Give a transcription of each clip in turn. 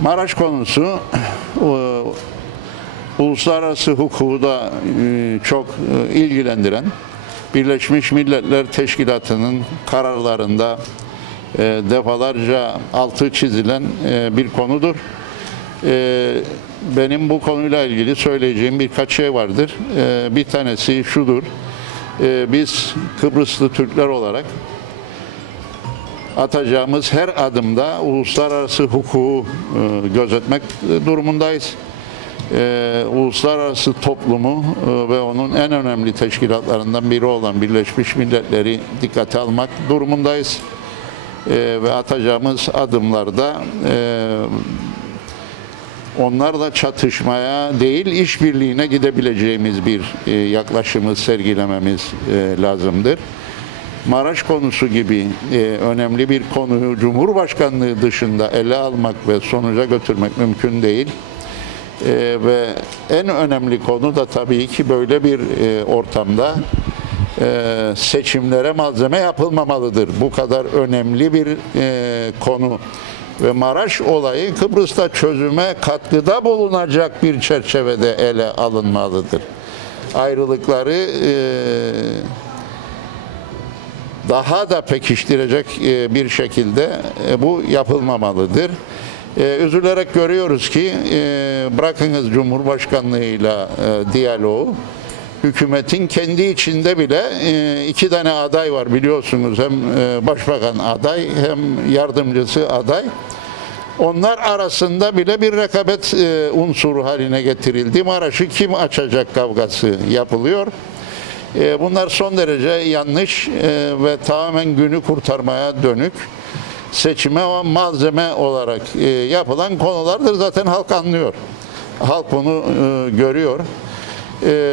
Maraş konusu e, uluslararası hukuku da e, çok e, ilgilendiren Birleşmiş Milletler Teşkilatı'nın kararlarında defalarca altı çizilen bir konudur. Benim bu konuyla ilgili söyleyeceğim birkaç şey vardır. Bir tanesi şudur. Biz Kıbrıslı Türkler olarak atacağımız her adımda uluslararası hukuku e, gözetmek durumundayız. E, uluslararası toplumu e, ve onun en önemli teşkilatlarından biri olan Birleşmiş Milletleri dikkate almak durumundayız. E, ve atacağımız adımlarda e, onlarla çatışmaya değil işbirliğine gidebileceğimiz bir e, yaklaşımı sergilememiz e, lazımdır. Maraş konusu gibi e, önemli bir konuyu Cumhurbaşkanlığı dışında ele almak ve sonuca götürmek mümkün değil. E, ve en önemli konu da tabii ki böyle bir e, ortamda e, seçimlere malzeme yapılmamalıdır. Bu kadar önemli bir e, konu ve Maraş olayı Kıbrıs'ta çözüme katkıda bulunacak bir çerçevede ele alınmalıdır. Ayrılıkları e, daha da pekiştirecek e, bir şekilde e, bu yapılmamalıdır. E, Üzülerek görüyoruz ki e, bırakınız Cumhurbaşkanlığıyla e, diyaloğu, hükümetin kendi içinde bile e, iki tane aday var biliyorsunuz. Hem e, başbakan aday hem yardımcısı aday. Onlar arasında bile bir rekabet e, unsuru haline getirildi. Maraş'ı kim açacak kavgası yapılıyor. E, Bunlar son derece yanlış e, ve tamamen günü kurtarmaya dönük seçime o malzeme olarak e, yapılan konulardır. Zaten halk anlıyor. Halk bunu görüyor.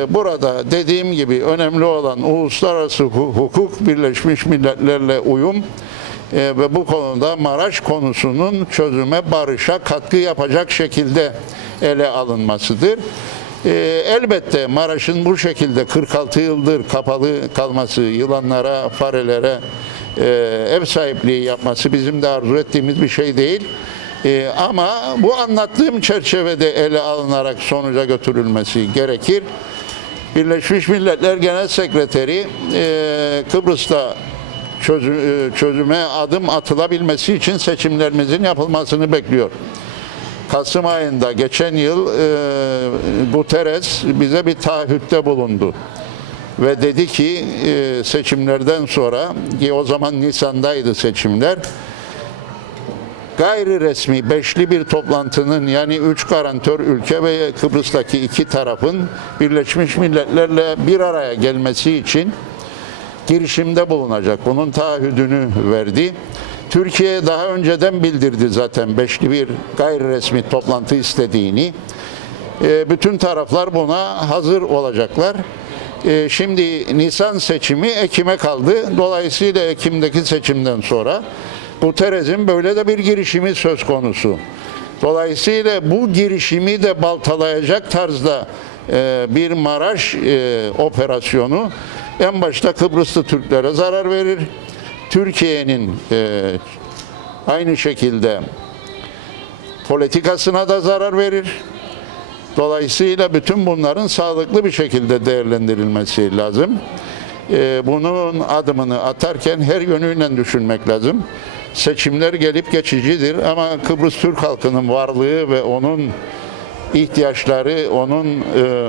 Burada dediğim gibi önemli olan uluslararası hu- hukuk, Birleşmiş Milletler'le uyum ve bu konuda Maraş konusunun çözüme, barışa katkı yapacak şekilde ele alınmasıdır. E, elbette Maraş'ın bu şekilde 46 yıldır kapalı kalması, yılanlara, farelere e, ev sahipliği yapması bizim de arzu ettiğimiz bir şey değil. E, ama bu anlattığım çerçevede ele alınarak sonuca götürülmesi gerekir. Birleşmiş Milletler Genel Sekreteri e, Kıbrıs'ta çözü- e, çözüme adım atılabilmesi için seçimlerimizin yapılmasını bekliyor. Kasım ayında geçen yıl e, Guterres bize bir taahhütte bulundu. Ve dedi ki e, seçimlerden sonra ki o zaman Nisan'daydı seçimler gayri resmi beşli bir toplantının yani üç garantör ülke ve Kıbrıs'taki iki tarafın Birleşmiş Milletler'le bir araya gelmesi için girişimde bulunacak. Bunun taahhüdünü verdi. Türkiye daha önceden bildirdi zaten beşli bir gayri resmi toplantı istediğini. E, bütün taraflar buna hazır olacaklar. E, şimdi Nisan seçimi Ekim'e kaldı. Dolayısıyla Ekim'deki seçimden sonra Guterres'in böyle de bir girişimi söz konusu. Dolayısıyla bu girişimi de baltalayacak tarzda e, bir Maraş e, operasyonu en başta Kıbrıslı Türklere zarar verir. Türkiye'nin e, aynı şekilde politikasına da zarar verir. Dolayısıyla bütün bunların sağlıklı bir şekilde değerlendirilmesi lazım. Ee, bunun adımını atarken her yönüyle düşünmek lazım. Seçimler gelip geçicidir ama Kıbrıs Türk halkının varlığı ve onun ihtiyaçları, onun e,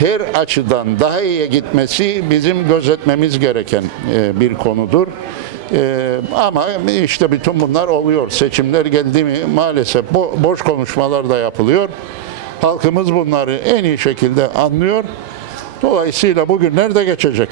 her açıdan daha iyiye gitmesi bizim gözetmemiz gereken e, bir konudur. E, ama işte bütün bunlar oluyor. Seçimler geldi mi maalesef bo- boş konuşmalar da yapılıyor. Halkımız bunları en iyi şekilde anlıyor. Dolayısıyla bugünler de geçecek.